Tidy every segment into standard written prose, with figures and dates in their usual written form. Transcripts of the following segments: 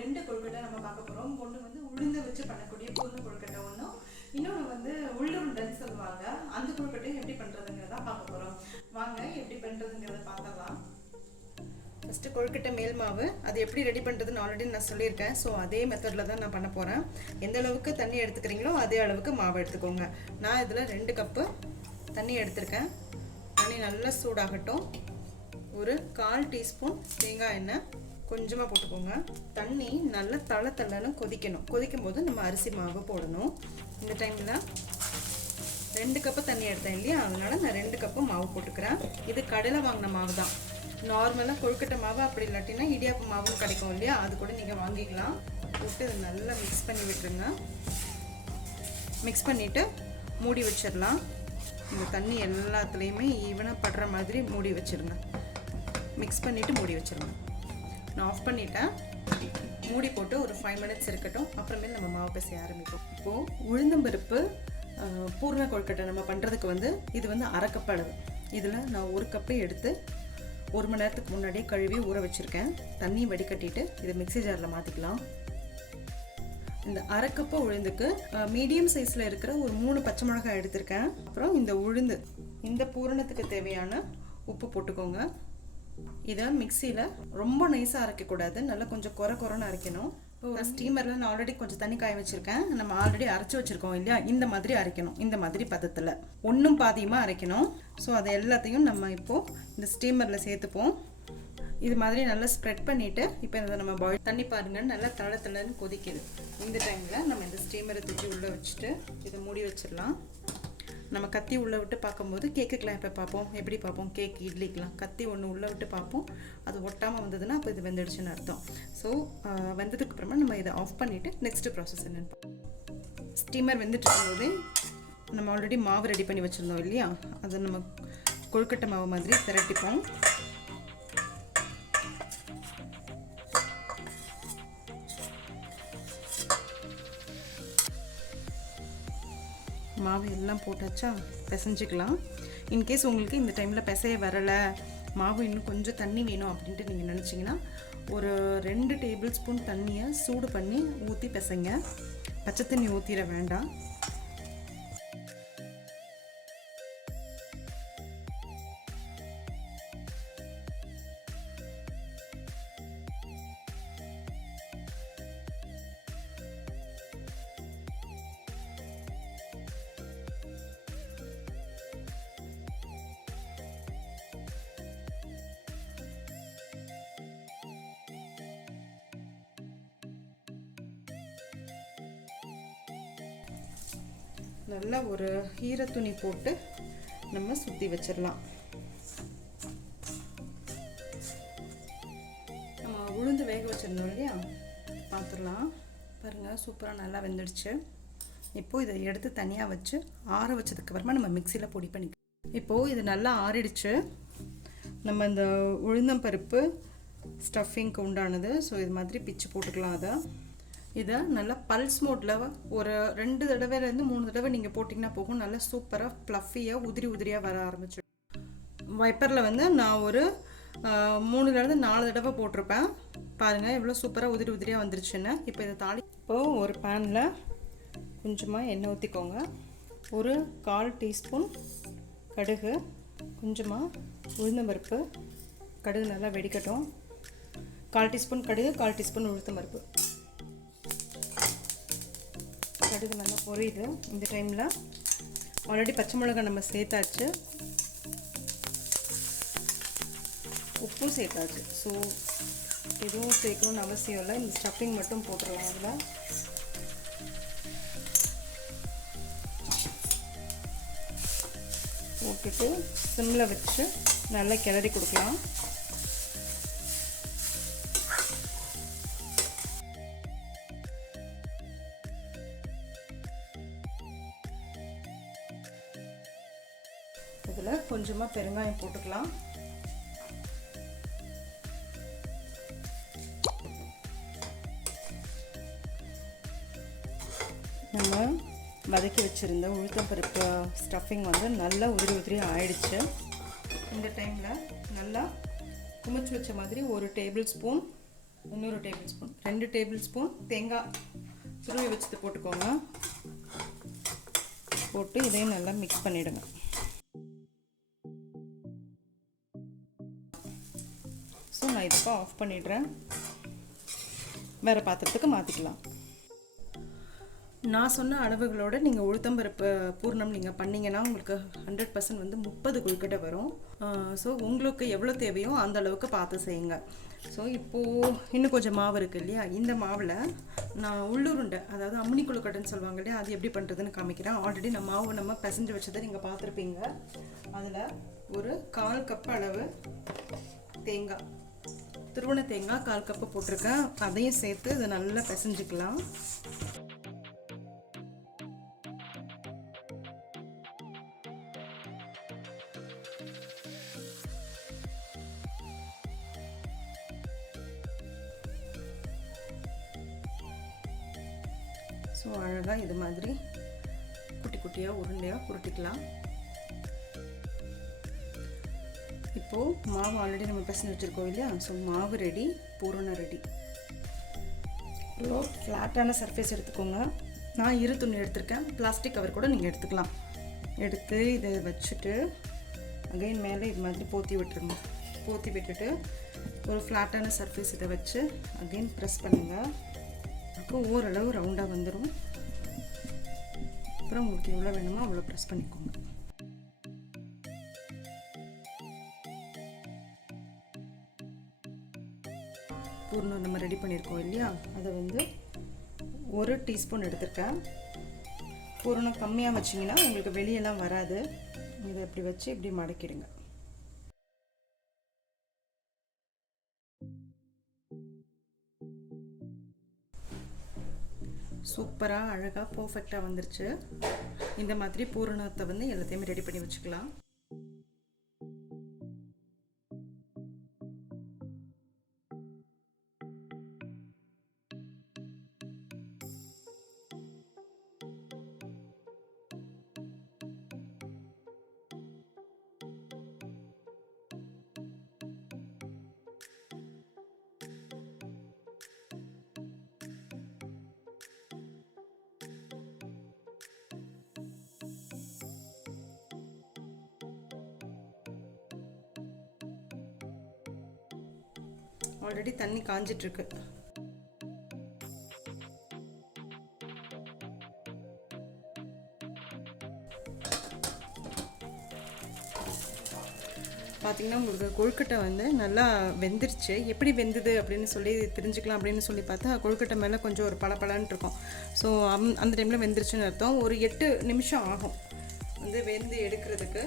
ரெண்டு கொழுக்கட்டை நம்ம பார்க்க போகிறோம். ஒன்று வந்து உளுந்து வச்சு பண்ணக்கூடிய பூர்ண கொழுக்கட்டை ஒன்றும், இன்னொன்று வந்து உள்ளுருண்டைன்னு சொல்லுவாங்க. அந்த கொழுக்கட்டையும் எப்படி பண்ணுறதுங்கிறத பார்க்க போகிறோம். வாங்க எப்படி பண்ணுறதுங்கிறத பார்த்துடலாம். ஃபஸ்ட்டு கொழுக்கட்டை மேல் மாவு அது எப்படி ரெடி பண்ணுறதுன்னு ஆல்ரெடி நான் சொல்லியிருக்கேன். ஸோ அதே மெத்தடில் தான் நான் பண்ண போகிறேன். எந்த அளவுக்கு தண்ணி எடுத்துக்கிறீங்களோ அதே அளவுக்கு மாவு எடுத்துக்கோங்க. நான் இதில் 2 கப்பு தண்ணி எடுத்திருக்கேன். தண்ணி நல்லா சூடாகட்டும். ஒரு 1/4 டீஸ்பூன் தேங்காய் எண்ணெய் கொஞ்சமாக போட்டுக்கோங்க. தண்ணி நல்லா தளன்னு கொதிக்கணும். கொதிக்கும் போது நம்ம அரிசி மாவு போடணும். இந்த டைமில் 2 கப்பு தண்ணி எடுத்தேன் இல்லையா, அதனால் நான் 2 கப்பு மாவு போட்டுக்கிறேன். இது கடையில் வாங்கின மாவு தான். நார்மலாக கொழுக்கட்டை மாவு அப்படி இல்லாட்டினா இடியாப்பு மாவும் கிடைக்கும் இல்லையா, அது கூட நீங்கள் வாங்கிக்கலாம். போட்டு இதை நல்லா மிக்ஸ் பண்ணி விட்டுருங்க. மிக்ஸ் பண்ணிவிட்டு மூடி வச்சிடலாம். இந்த தண்ணி எல்லாத்துலேயுமே ஈவனாக படுற மாதிரி மூடி வச்சுருங்க. மிக்ஸ் பண்ணிவிட்டு மூடி வச்சுருங்க. நான் ஆஃப் பண்ணிவிட்டேன். மூடி போட்டு ஒரு 5 மினிட்ஸ் இருக்கட்டும். அப்புறமேல் நம்ம மாவு பிசைய ஆரம்பிப்போம். இப்போது உளுந்தம்பருப்பு பூர்ண கொழுக்கட்டை நம்ம பண்ணுறதுக்கு வந்து இது வந்து 1/2 கப் அளவு. இதில் நான் 1 கப்பை எடுத்து 1 மணி நேரத்துக்கு முன்னாடியே கழுவி ஊற வச்சுருக்கேன். தண்ணி வடிகட்டிட்டு இதை மிக்ஸி ஜாரில் மாற்றிக்கலாம். இந்த 1/2 கப்பு உளுந்துக்கு மீடியம் சைஸில் இருக்கிற ஒரு 3 பச்சை மிளகாய் எடுத்திருக்கேன். அப்புறம் இந்த உளுந்து, இந்த பூரணத்துக்கு தேவையான உப்பு போட்டுக்கோங்க. இதை மிக்சியில் ரொம்ப நைஸாக அரைக்கக்கூடாது, நல்லா கொஞ்சம் குறைன்னு அரைக்கணும். இப்போ ஒரு ஸ்டீமரில் நான் ஆல்ரெடி கொஞ்சம் தண்ணி காய வச்சுருக்கேன். நம்ம ஆல்ரெடி அரைச்சி வச்சுருக்கோம் இல்லையா, இந்த மாதிரி அரைக்கணும். இந்த மாதிரி பதத்தில் ஒன்றும் பாதியமாக அரைக்கணும். ஸோ அதை எல்லாத்தையும் நம்ம இப்போது இந்த ஸ்டீமரில் சேர்த்துப்போம். இது மாதிரி நல்லா ஸ்ப்ரெட் பண்ணிவிட்டு இப்போ இதை நம்ம பாயில் தண்ணி பாருங்கள், நல்லா தளன்னு கொதிக்குது. இந்த டைமில் நம்ம இந்த ஸ்டீமரை தூக்கி உள்ளே வச்சுட்டு இதை மூடி வச்சிடலாம். நம்ம கத்தி உள்ளே விட்டு பார்க்கும்போது கேக்குக்கெலாம் எப்போ பார்ப்போம், எப்படி பார்ப்போம், கேக் இட்லிக்கெலாம் கத்தி ஒன்று உள்ளே விட்டு பார்ப்போம். அது ஒட்டாமல் வந்ததுன்னா அப்போ இது வெந்துடுச்சுன்னு அர்த்தம். ஸோ வெந்ததுக்கு அப்புறமா நம்ம இதை ஆஃப் பண்ணிவிட்டு நெக்ஸ்ட்டு ப்ராசஸ் என்னென்னு பார்ப்போம். ஸ்டீமர் வெந்துட்டு இருக்கும்போது நம்ம ஆல்ரெடி மாவு ரெடி பண்ணி வச்சுருந்தோம் இல்லையா, அதை நம்ம கொழுக்கட்டை மாவு மாதிரி திரட்டிப்போம். மாவு எல்லாம் போட்டாச்சா, பிசைஞ்சிக்கலாம். இன்கேஸ் உங்களுக்கு இந்த டைமில் பிசைய வரலை, மாவு இன்னும் கொஞ்சம் தண்ணி வேணும் அப்படின்ட்டு நீங்கள் நினச்சிங்கன்னா ஒரு 2 டேபிள் ஸ்பூன் தண்ணியை சூடு பண்ணி ஊற்றி பிசைங்க. பச்சை தண்ணி ஊற்றிட வேண்டாம். நல்லா ஒரு ஈரத்துணி போட்டு நம்ம சுற்றி வச்சிடலாம். நம்ம உளுந்து வேக வச்சிருந்தோம் இல்லையா, பார்த்துடலாம். பாருங்கள், சூப்பராக நல்லா வெந்துடுச்சு. இப்போது இதை எடுத்து தனியாக வச்சு ஆற வச்சதுக்கு அப்புறமா நம்ம மிக்சியில் பொடி பண்ணிக்கலாம். இப்போது இது நல்லா ஆறிடுச்சு. நம்ம இந்த உளுந்தம்பருப்பு ஸ்டஃபிங்க்கு உண்டானது. ஸோ இது மாதிரி பிச்சு போட்டுக்கலாம். இதை நல்லா பல்ஸ் மோட்டில் ஒரு 2 தடவைலேருந்து 3 தடவை நீங்கள் போட்டிங்கன்னா போகும். நல்லா சூப்பராக ப்ளஃபியாக உதிரியாக வர ஆரம்பிச்சு. வைப்பரில் வந்து நான் ஒரு 3லேருந்து 4 தடவை போட்டிருப்பேன். பாருங்கள் எவ்வளோ சூப்பராக உதிரியாக வந்துருச்சுன்னு. இப்போ இதை இப்போது ஒரு பேனில் கொஞ்சமாக எண்ணெய் ஊற்றிக்கோங்க. ஒரு 1/4 டீஸ்பூன் கடுகு, கொஞ்சமாக உளுந்தம்பருப்பு. கடுகு நல்லா வெடிக்கட்டும். 1/4 டீஸ்பூன் கடுகு, 1/4 டீஸ்பூன் உளுத்தம்பருப்பு. கடுகு நல்லா பொரியுது. இந்த டைமில் ஆல்ரெடி பச்சை மிளகாய் நம்ம சேர்த்தாச்சு, உப்பும் சேர்த்தாச்சு. ஸோ எதுவும் சேர்க்கணும்னு அவசியம் இல்லை. இந்த ஸ்டஃபிங் மட்டும் போட்டுடலாம். அதில் போட்டுட்டு சிம்மில் வச்சு நல்லா கிளறி கொடுக்கலாம். இதில் கொஞ்சமாக பெருங்காயம் போட்டுக்கலாம். நம்ம வதக்கி வச்சுருந்த உளுத்தம்பருப்பு ஸ்டஃபிங் வந்து நல்லா உதிரி ஆயிடுச்சு. இந்த டைமில் நல்லா குமிச்சு வச்ச மாதிரி 1 டேபிள் ஸ்பூன் இன்னொரு டேபிள் ஸ்பூன், 2 டேபிள் ஸ்பூன் தேங்காய் துருவி வச்சது போட்டுக்கோங்க. போட்டு இதையும் நல்லா மிக்ஸ் பண்ணிவிடுங்க. ஸோ நான் இதுக்கு ஆஃப் பண்ணிடுறேன். வேறு பாத்திரத்துக்கு மாற்றிக்கலாம். நான் சொன்ன அளவுகளோடு நீங்கள் உளுத்தம்பருப்பு பூர்ணம் நீங்கள் பண்ணிங்கன்னா உங்களுக்கு 100% வந்து 30 கொழுக்கட்டை வரும். ஸோ உங்களுக்கு எவ்வளோ தேவையோ அந்த அளவுக்கு பார்த்து செய்யுங்க. ஸோ இப்போது இன்னும் கொஞ்சம் மாவு இருக்குது இல்லையா, இந்த மாவில் நான் உள்ளுருண்டை, அதாவது அம்மினி கொழுக்கட்டைன்னு சொல்லுவாங்க இல்லையா, அது எப்படி பண்ணுறதுன்னு காமிக்கிறேன். ஆல்ரெடி நம்ம பிசைஞ்சு வச்சதை நீங்கள் பார்த்துருப்பீங்க. அதில் ஒரு 1/4 கப் அளவு தேங்காய், துருவன தேங்காய் 1/4 கப்பு போட்டிருக்கேன். அதையும் சேர்த்து இதை நல்லா பிசைஞ்சிக்கலாம். ஸோ அழகாக இது மாதிரி குட்டி குட்டியாக உருண்டையாக உருட்டிக்கலாம். இப்போது மாவு ஆல்ரெடி நம்ம பிசைஞ்சு வச்சுருக்கோம் இல்லையா, ஸோ மாவு ரெடி, பூரணம் ரெடி. இவ்வளோ ஃப்ளாட்டான சர்ஃபேஸ் எடுத்துக்கோங்க. நான் இரு துணி எடுத்திருக்கேன், பிளாஸ்டிக் கவர் கூட நீங்கள் எடுத்துக்கலாம். எடுத்து இதை வச்சுட்டு அகைன் மேலே இது மாதிரி போற்றி விட்டுருங்க. போற்றி விட்டுட்டு ஒரு ஃப்ளாட்டான சர்ஃபேஸ் இதை வச்சு அகைன் ப்ரெஸ் பண்ணுங்கள். அப்போ ஓரளவு ரவுண்டாக வந்துடும். அப்புறம் உங்களுக்கு எவ்வளோ வேணுமோ அவ்வளோ ப்ரெஸ் பண்ணிக்கோங்க. பூர்ணம் நம்ம ரெடி பண்ணியிருக்கோம் இல்லையா, அதை வந்து 1 டீஸ்பூன் எடுத்துருக்கேன். பூர்ணம் கம்மியாக வச்சிங்கன்னா உங்களுக்கு வெளியெல்லாம் வராது. இதை இப்படி வச்சு இப்படி மடக்கிடுங்க. சூப்பராக அழகாக பர்ஃபெக்டாக வந்துருச்சு. இந்த மாதிரி பூரணத்தை வந்து எல்லாத்தையுமே ரெடி பண்ணி வச்சுக்கலாம். ஆல்ரெடி தண்ணி காஞ்சிட்ருக்கு. பார்த்தீங்கன்னா உங்களுக்கு கொழுக்கட்டை வந்து நல்லா வெந்துருச்சு. எப்படி வெந்தது அப்படின்னு சொல்லி தெரிஞ்சுக்கலாம் அப்படின்னு சொல்லி பார்த்தா கொழுக்கட்டை மேலே கொஞ்சம் ஒரு பளபளன்னு இருக்கும். ஸோ அந்த டைமில் வெந்துருச்சுன்னு அர்த்தம். ஒரு 8 நிமிஷம் ஆகும் வந்து வெந்து எடுக்கிறதுக்கு.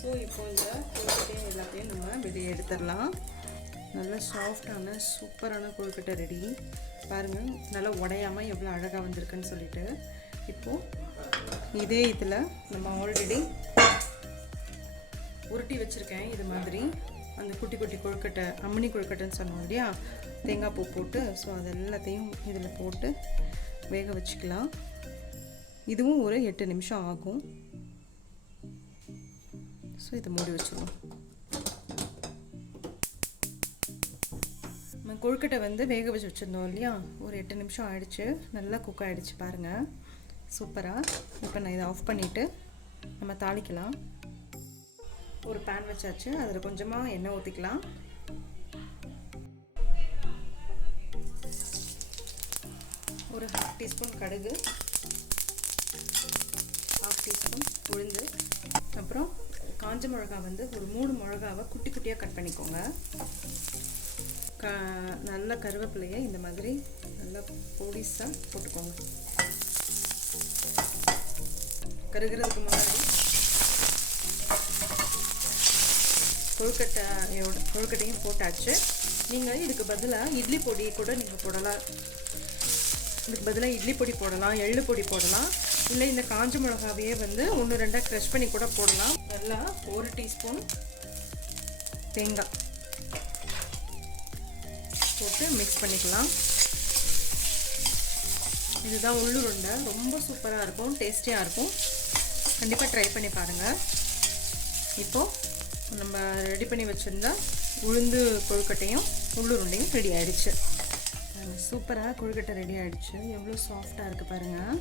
ஸோ இப்போ இந்த கொழுக்கட்டையும் எல்லாத்தையும் நம்ம வெளியே எடுத்துடலாம். நல்லா சாஃப்டான சூப்பரான கொழுக்கட்டை ரெடி. பாருங்கள் நல்லா உடையாமல் எவ்வளோ அழகாக வந்திருக்குன்னு சொல்லிட்டு. இப்போது இதே இதில் நம்ம ஆல்ரெடி உருட்டி வச்சுருக்கேன். இது மாதிரி அந்த குட்டி குட்டி கொழுக்கட்டை, அம்மினி கொழுக்கட்டைன்னு சொன்னோம் இல்லையா, தேங்காய் பூ போட்டு. ஸோ அது எல்லாத்தையும் இதில் போட்டு வேக வச்சுக்கலாம். இதுவும் ஒரு 8 நிமிஷம் ஆகும். ஸோ இதை மூடி வச்சுருவோம். நம்ம கொழுக்கட்டை வந்து வேக வச்சு வச்சுருந்தோம் இல்லையா, ஒரு 8 நிமிஷம் ஆகிடுச்சு. நல்லா குக் ஆகிடுச்சு பாருங்கள், சூப்பராக. இப்போ நான் இதை ஆஃப் பண்ணிவிட்டு நம்ம தாளிக்கலாம். ஒரு பேன் வச்சாச்சு, அதில் கொஞ்சமாக எண்ணெய் ஊற்றிக்கலாம். ஒரு 1/2 டீஸ்பூன் கடுகு, 1/2 டீஸ்பூன் உளுந்து, அப்புறம் காஞ்ச மிளகாய் வந்து ஒரு 3 மிளகாவை குட்டி குட்டியாக கட் பண்ணிக்கோங்க. நல்ல கருவேப்பிலையை இந்த மாதிரி நல்லா பொடிசாக போட்டுக்கோங்க. கருகிறதுக்கு முன்னாடி கொழுக்கட்டையும் போட்டாச்சு. நீங்கள் இதுக்கு பதிலாக இட்லி பொடி கூட நீங்கள் போடலாம். இதுக்கு பதிலாக இட்லி பொடி போடலாம், எள்ளு பொடி போடலாம், இல்லை இந்த காஞ்ச மிளகாவையே வந்து 1-2 க்ரஷ் பண்ணி கூட போடலாம். நல்லா 1 டீஸ்பூன் தேங்காய் போட்டு மிக்ஸ் பண்ணிக்கலாம். இதுதான் உள்ளுருண்டை. ரொம்ப சூப்பராக இருக்கும், டேஸ்டியாக இருக்கும். கண்டிப்பாக ட்ரை பண்ணி பாருங்கள். இப்போது நம்ம ரெடி பண்ணி வச்சுருந்தா உளுந்து கொழுக்கட்டையும் உள்ளுருண்டையும் ரெடி ஆயிடுச்சு. சூப்பராக கொழுக்கட்டை ரெடி ஆகிடுச்சு. எவ்வளோ சாஃப்டாக இருக்குது பாருங்கள்.